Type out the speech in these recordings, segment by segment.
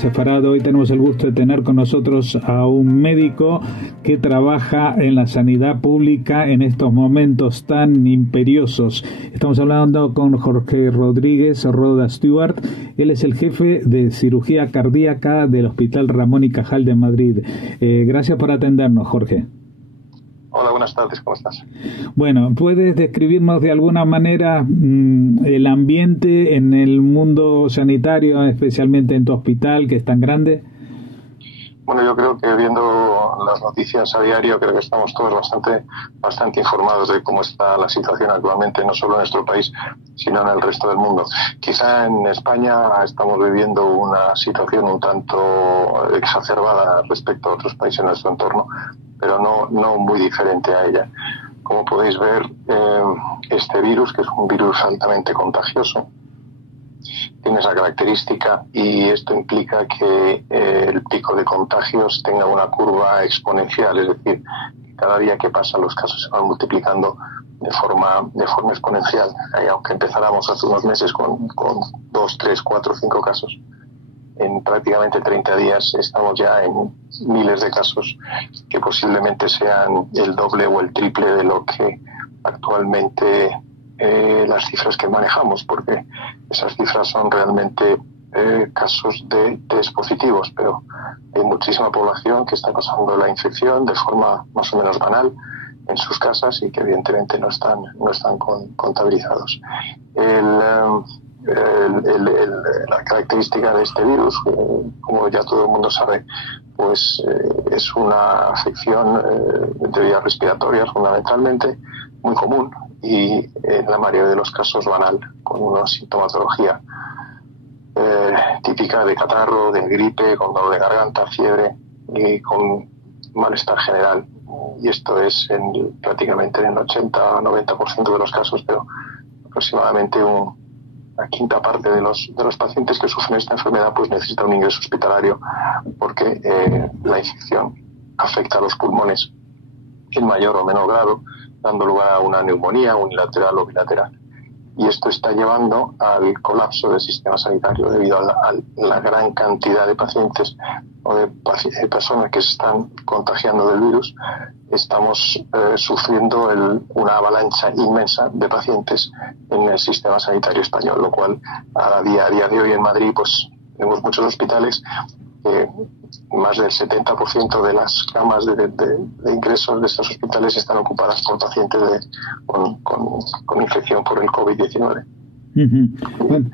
Sefarad. Hoy tenemos el gusto de tener con nosotros a un médico que trabaja en la sanidad pública en estos momentos tan imperiosos. Estamos hablando con Jorge Rodríguez Roda Stewart. Él es el jefe de cirugía cardíaca del Hospital Ramón y Cajal de Madrid. Gracias por atendernos, Jorge. Hola, buenas tardes, ¿cómo estás? Bueno, ¿puedes describirnos de alguna manera el ambiente en el mundo sanitario, especialmente en tu hospital, que es tan grande? Bueno, yo creo que viendo las noticias a diario, creo que estamos todos bastante informados de cómo está la situación actualmente, no solo en nuestro país, sino en el resto del mundo. Quizá en España estamos viviendo una situación un tanto exacerbada respecto a otros países en nuestro entorno, pero no muy diferente a ella. Como podéis ver, este virus, que es un virus altamente contagioso, tiene esa característica y esto implica que el pico de contagios tenga una curva exponencial, es decir, que cada día que pasa los casos se van multiplicando de forma exponencial. Aunque empezáramos hace unos meses con 2, 3, 4, 5 casos, en prácticamente 30 días estamos ya en miles de casos que posiblemente sean el doble o el triple de lo que actualmente las cifras que manejamos, porque esas cifras son realmente casos de test positivos, pero hay muchísima población que está pasando la infección de forma más o menos banal en sus casas y que evidentemente no están contabilizados. La característica de este virus, como ya todo el mundo sabe, pues es una afección de vías respiratorias fundamentalmente, muy común y en la mayoría de los casos banal, con una sintomatología típica de catarro, de gripe, con dolor de garganta, fiebre y con malestar general. Y esto es prácticamente en el 80-90% de los casos, pero aproximadamente una quinta parte de los pacientes que sufren esta enfermedad pues necesita un ingreso hospitalario porque la infección afecta a los pulmones en mayor o menor grado, dando lugar a una neumonía unilateral o bilateral. Y esto está llevando al colapso del sistema sanitario debido a la gran cantidad de pacientes o de personas que se están contagiando del virus. Estamos sufriendo una avalancha inmensa de pacientes en el sistema sanitario español, lo cual a día de hoy en Madrid pues tenemos muchos hospitales más del 70% de las camas de ingresos de estos hospitales están ocupadas por pacientes con infección por el COVID-19. Uh-huh. Bueno,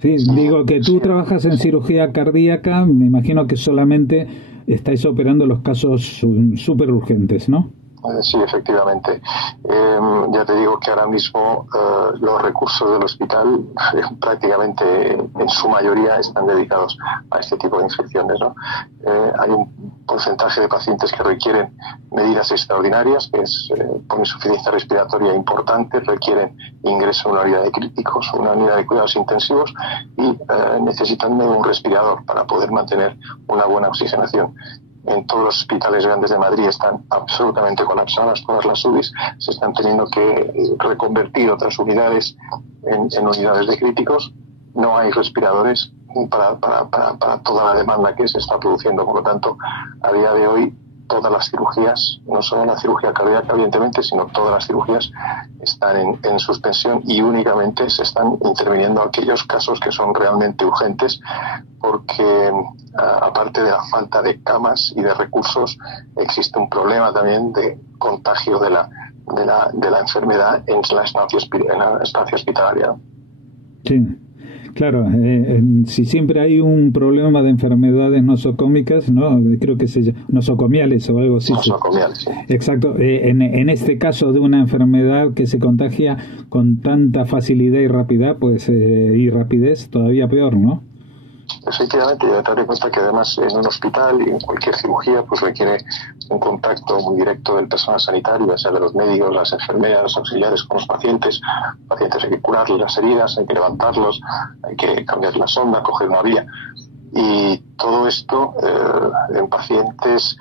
sí, digo que tú trabajas en cirugía cardíaca, me imagino que solamente estáis operando los casos súper urgentes, ¿no? Sí, efectivamente. Ya te digo que ahora mismo los recursos del hospital prácticamente en su mayoría están dedicados a este tipo de infecciones, ¿no? Hay un porcentaje de pacientes que requieren medidas extraordinarias, que es por insuficiencia respiratoria importante, requieren ingreso en una unidad de críticos, una unidad de cuidados intensivos y necesitan un respirador para poder mantener una buena oxigenación. En todos los hospitales grandes de Madrid están absolutamente colapsadas todas las UBIs, se están teniendo que reconvertir otras unidades en unidades de críticos, no hay respiradores para toda la demanda que se está produciendo, por lo tanto, a día de hoy todas las cirugías, no solo la cirugía cardíaca evidentemente, sino todas las cirugías están en suspensión y únicamente se están interviniendo aquellos casos que son realmente urgentes, porque aparte de la falta de camas y de recursos, existe un problema también de contagio de la enfermedad en la estancia hospitalaria. Sí. Claro, si siempre hay un problema de enfermedades nosocómicas, ¿no? Creo que se llama nosocomiales o algo así. Nosocomiales, sí. Exacto. En este caso de una enfermedad que se contagia con tanta facilidad y rapidez, todavía peor, ¿no? Efectivamente, y date cuenta que además en un hospital y en cualquier cirugía pues requiere un contacto muy directo del personal sanitario, ya sea de los médicos, las enfermeras, los auxiliares con los pacientes. Pacientes hay que curarles las heridas, hay que levantarlos, hay que cambiar la sonda, coger una vía. Y todo esto en pacientes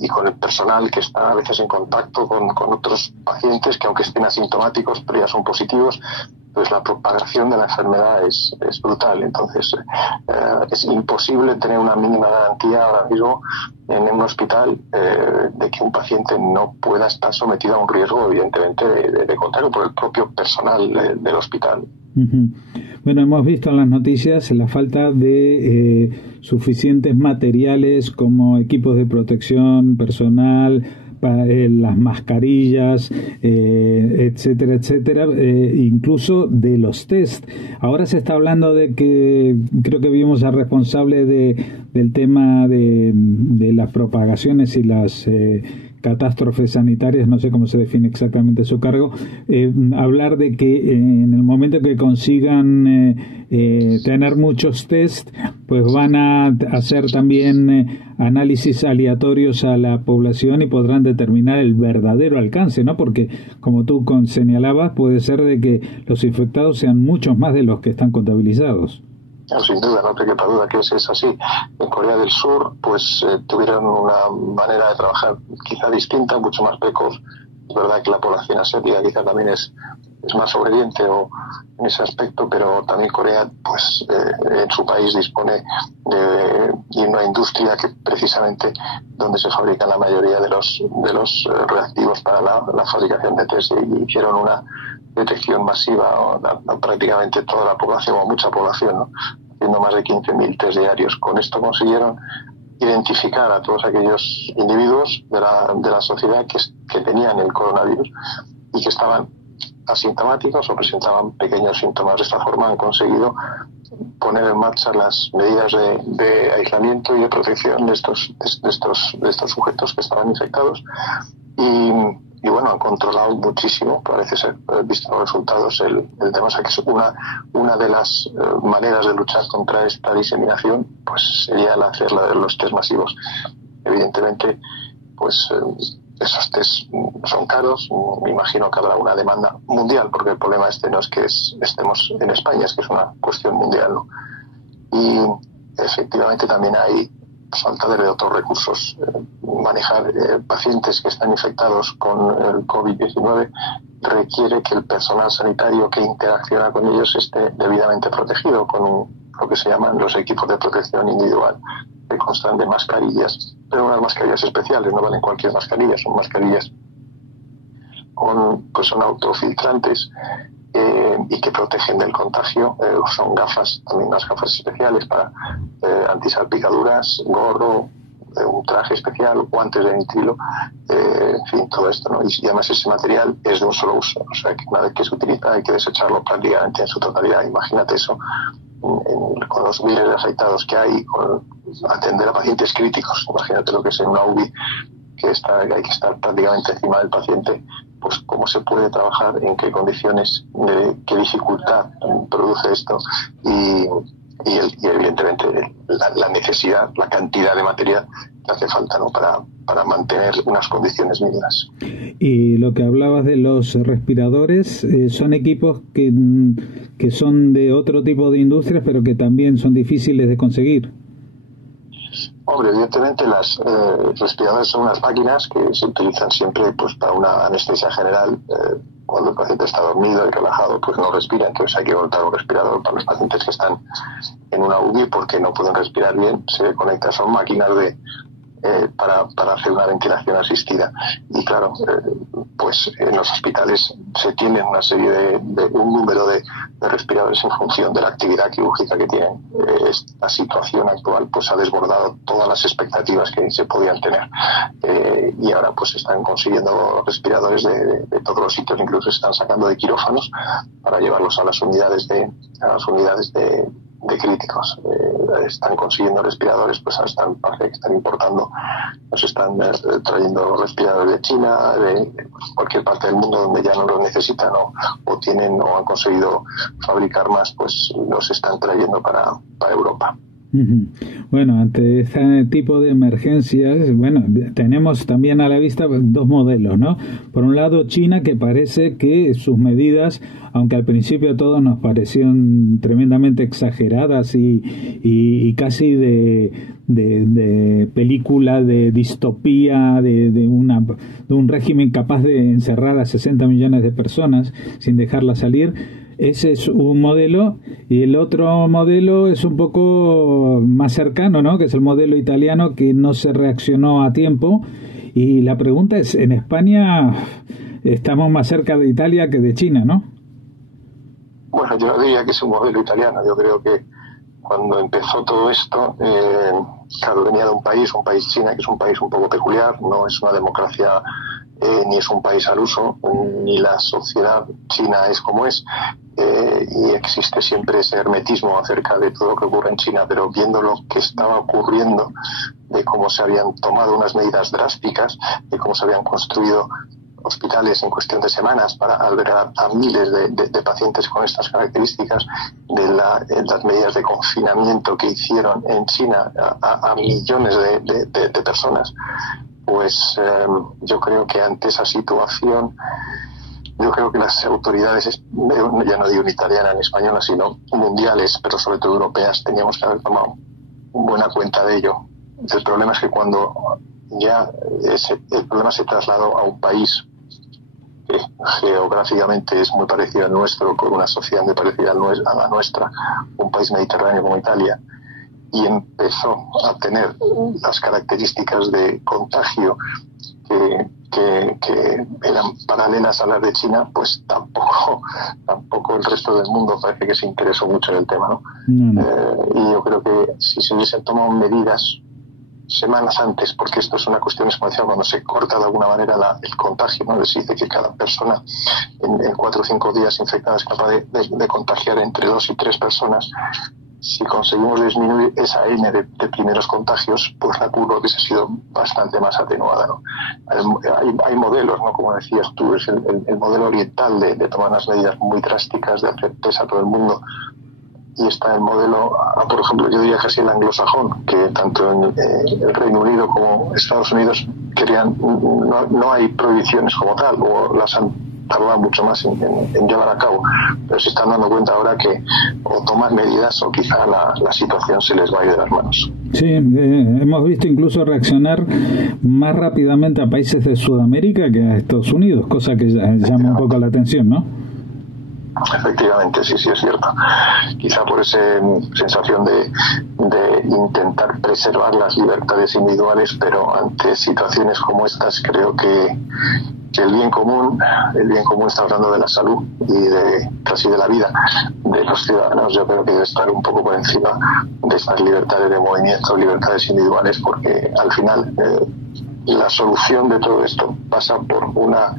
y con el personal que está a veces en contacto con otros pacientes que aunque estén asintomáticos pero ya son positivos, pues la propagación de la enfermedad es brutal. Entonces es imposible tener una mínima garantía ahora mismo en un hospital de que un paciente no pueda estar sometido a un riesgo, evidentemente, de contagio por el propio personal del hospital. Uh-huh. Bueno, hemos visto en las noticias la falta de suficientes materiales como equipos de protección personal, las mascarillas, etcétera, etcétera, incluso de los test. Ahora se está hablando de que, creo que vimos al responsable del tema de las propagaciones y las catástrofes sanitarias, no sé cómo se define exactamente su cargo, hablar de que en el momento que consigan tener muchos test, pues van a hacer también análisis aleatorios a la población y podrán determinar el verdadero alcance, ¿no? Porque, como tú señalabas, puede ser de que los infectados sean muchos más de los que están contabilizados. No, sin duda, no te quepa duda que es así. En Corea del Sur, pues tuvieron una manera de trabajar quizá distinta, mucho más precoz. Es verdad que la población asiática quizá también es más obediente en ese aspecto, pero también Corea, pues en su país dispone de una industria que precisamente donde se fabrican la mayoría de los reactivos para la fabricación de test, y hicieron una detección masiva a prácticamente toda la población, o mucha población, ¿no? Haciendo más de 15.000 test diarios. Con esto consiguieron identificar a todos aquellos individuos de la sociedad que tenían el coronavirus y que estaban asintomáticos o presentaban pequeños síntomas. De esta forma han conseguido poner en marcha las medidas de aislamiento y de protección de estos sujetos que estaban infectados, y bueno, han controlado muchísimo, parece ser, visto los resultados, el tema. O sea, que es una de las maneras de luchar contra esta diseminación, pues sería el hacer los test masivos. Evidentemente, pues esos test son caros. Me imagino que habrá una demanda mundial, porque el problema no es que estemos en España, es que es una cuestión mundial, ¿no? Y efectivamente también hay falta de otros recursos. Manejar pacientes que están infectados con el COVID-19 requiere que el personal sanitario que interacciona con ellos esté debidamente protegido con lo que se llaman los equipos de protección individual, que constan de mascarillas, pero unas mascarillas especiales, no valen cualquier mascarilla, son mascarillas son autofiltrantes y que protegen del contagio. Son gafas, también unas gafas especiales para antisalpicaduras, gorro, un traje especial, guantes de nitrilo, en fin, todo esto, ¿no? Y además ese material es de un solo uso, o sea que una vez que se utiliza hay que desecharlo prácticamente en su totalidad. Imagínate eso con los miles de afectados que hay, con atender a pacientes críticos. Imagínate lo que es en una UBI, que hay que estar prácticamente encima del paciente. Pues cómo se puede trabajar, en qué condiciones, qué dificultad produce esto, y evidentemente la necesidad, la cantidad de material que hace falta, ¿no? para mantener unas condiciones mínimas. Y lo que hablabas de los respiradores, son equipos que son de otro tipo de industrias, pero que también son difíciles de conseguir. Hombre, evidentemente los respiradores son unas máquinas que se utilizan siempre pues para una anestesia general. Cuando el paciente está dormido y relajado, pues no respira, entonces hay que montar un respirador para los pacientes que están en una UBI porque no pueden respirar bien. Se conectan, son máquinas para hacer una ventilación asistida. Y claro, pues en los hospitales se tienen una serie un número de respiradores en función de la actividad quirúrgica que tienen. Esta situación actual pues ha desbordado todas las expectativas que se podían tener, y ahora pues están consiguiendo respiradores de todos los sitios, incluso se están sacando de quirófanos para llevarlos a las unidades de críticos. Están consiguiendo respiradores, pues parece que están importando, nos están trayendo respiradores de China, de cualquier parte del mundo donde ya no los necesitan o tienen o han conseguido fabricar más, pues los están trayendo para Europa. Bueno, ante este tipo de emergencias, bueno, tenemos también a la vista dos modelos, ¿no? Por un lado, China, que parece que sus medidas, aunque al principio a todos nos parecieron tremendamente exageradas y casi de película de distopía, de un régimen capaz de encerrar a 60 millones de personas sin dejarlas salir, Ese es un modelo, y el otro modelo es un poco más cercano, ¿no? Que es el modelo italiano, que no se reaccionó a tiempo. Y la pregunta es, en España estamos más cerca de Italia que de China, ¿no? Bueno, yo diría que es un modelo italiano. Yo creo que cuando empezó todo esto, claro, venía de un país China, que es un país un poco peculiar, no es una democracia, ni es un país al uso, ni la sociedad china es como es, y existe siempre ese hermetismo acerca de todo lo que ocurre en China, pero viendo lo que estaba ocurriendo, de cómo se habían tomado unas medidas drásticas, de cómo se habían construido hospitales en cuestión de semanas para albergar a miles de pacientes con estas características, de las medidas de confinamiento que hicieron en China a millones de personas, pues yo creo que ante esa situación, yo creo que las autoridades, ya no digo ni italianas ni españolas, sino mundiales, pero sobre todo europeas, teníamos que haber tomado buena cuenta de ello. El problema es que cuando ya el problema se trasladó a un país que geográficamente es muy parecido al nuestro, con una sociedad muy parecida a la nuestra, un país mediterráneo como Italia, y empezó a tener las características de contagio que eran paralelas a las de China, pues tampoco el resto del mundo parece que se interesó mucho en el tema, ¿no? Y yo creo que si se hubiesen tomado medidas semanas antes, porque esto es una cuestión exponencial, cuando se corta de alguna manera el contagio, ¿no? Se dice que cada persona en 4 o 5 días infectada es capaz de contagiar entre 2 y 3 personas. Si conseguimos disminuir esa N de primeros contagios, pues la curva hubiese sido bastante más atenuada, ¿no? Hay modelos, ¿no? Como decías tú, es el modelo oriental de tomar unas medidas muy drásticas, de hacer test a todo el mundo. Y está el modelo, por ejemplo, yo diría casi el anglosajón, que tanto en el Reino Unido como Estados Unidos querían, no hay prohibiciones como tal, o las han tardado mucho más en llevar a cabo, pero se están dando cuenta ahora que o toman medidas o quizá la situación se les va a ir de las manos. Sí, hemos visto incluso reaccionar más rápidamente a países de Sudamérica que a Estados Unidos, cosa que llama un poco la atención, ¿no? Efectivamente, sí, es cierto. Quizá por esa sensación de intentar preservar las libertades individuales, pero ante situaciones como estas creo que el bien común está hablando de la salud y casi de la vida de los ciudadanos. Yo creo que debe estar un poco por encima de estas libertades de movimiento, libertades individuales, porque al final la solución de todo esto pasa por una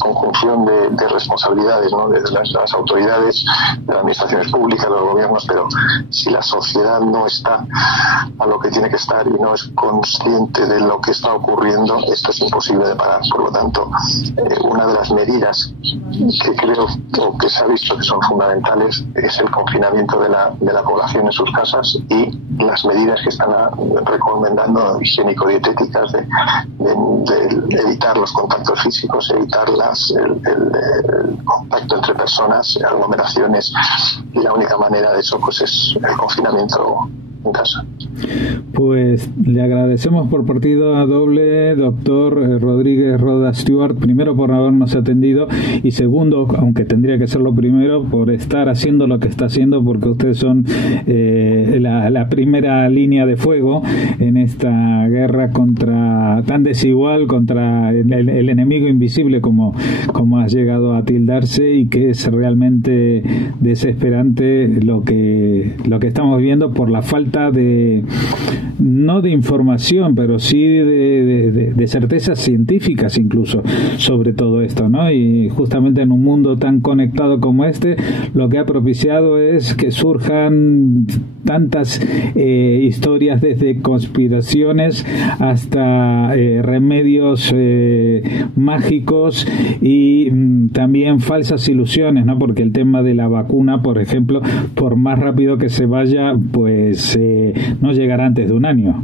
conjunción de responsabilidades, ¿no? De las autoridades, de las administraciones públicas, de los gobiernos, pero si la sociedad no está a lo que tiene que estar y no es consciente de lo que está ocurriendo, esto es imposible de parar. Por lo tanto, una de las medidas que creo o que se ha visto que son fundamentales es el confinamiento de la población en sus casas y las medidas que están recomendando higiénico-dietéticas de evitar los contactos físicos, evitar el contacto entre personas, aglomeraciones, y la única manera de eso pues es el confinamiento en casa. Pues le agradecemos por partida doble, doctor Rodríguez Roda Stewart, primero por habernos atendido y segundo, aunque tendría que ser lo primero, por estar haciendo lo que está haciendo, porque ustedes son la primera línea de fuego en esta guerra tan desigual contra el enemigo invisible como ha llegado a tildarse, y que es realmente desesperante lo que estamos viviendo por la falta no de información, pero sí de certezas científicas incluso sobre todo esto, ¿no? Y justamente en un mundo tan conectado como este, lo que ha propiciado es que surjan tantas historias, desde conspiraciones hasta remedios mágicos y también falsas ilusiones, ¿no? Porque el tema de la vacuna, por ejemplo, por más rápido que se vaya, pues no llegará antes de un año.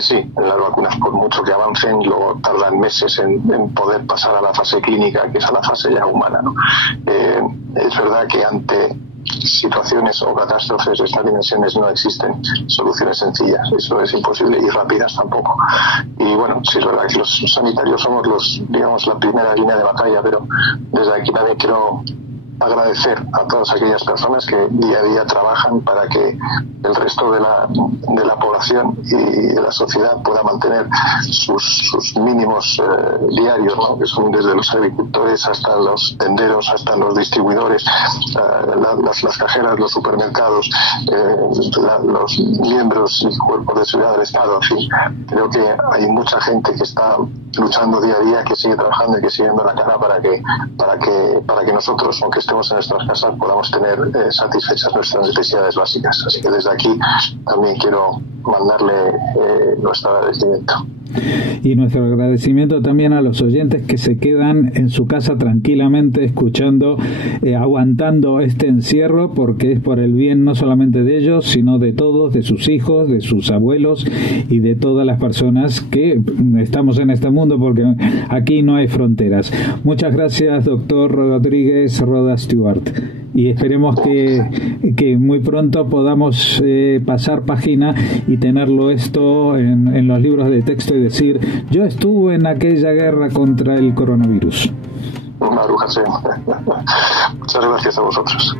Sí, las vacunas, por mucho que avancen, luego tardan meses en poder pasar a la fase clínica, que es a la fase ya humana, ¿no? Es verdad que ante situaciones o catástrofes de estas dimensiones no existen soluciones sencillas, eso es imposible, y rápidas tampoco. Y bueno, sí es verdad que los sanitarios somos la primera línea de batalla, pero desde aquí también quiero agradecer a todas aquellas personas que día a día trabajan para que el resto de la población y de la sociedad pueda mantener sus mínimos diarios, ¿no? Que son desde los agricultores hasta los tenderos, hasta los distribuidores, las cajeras, los supermercados, los miembros y cuerpos de seguridad del Estado. En fin, creo que hay mucha gente que está luchando día a día, que sigue trabajando y que sigue dando la cara para que nosotros, aunque estemos en nuestras casas, podamos tener satisfechas nuestras necesidades básicas. Así que desde aquí también quiero mandarle nuestro agradecimiento. Y nuestro agradecimiento también a los oyentes que se quedan en su casa tranquilamente escuchando, aguantando este encierro, porque es por el bien no solamente de ellos, sino de todos, de sus hijos, de sus abuelos y de todas las personas que estamos en este mundo, porque aquí no hay fronteras. Muchas gracias, doctor Rodríguez Roda Stewart. Y esperemos que muy pronto podamos pasar página y tenerlo esto en los libros de texto y decir: yo estuve en aquella guerra contra el coronavirus. Muchas gracias a vosotros.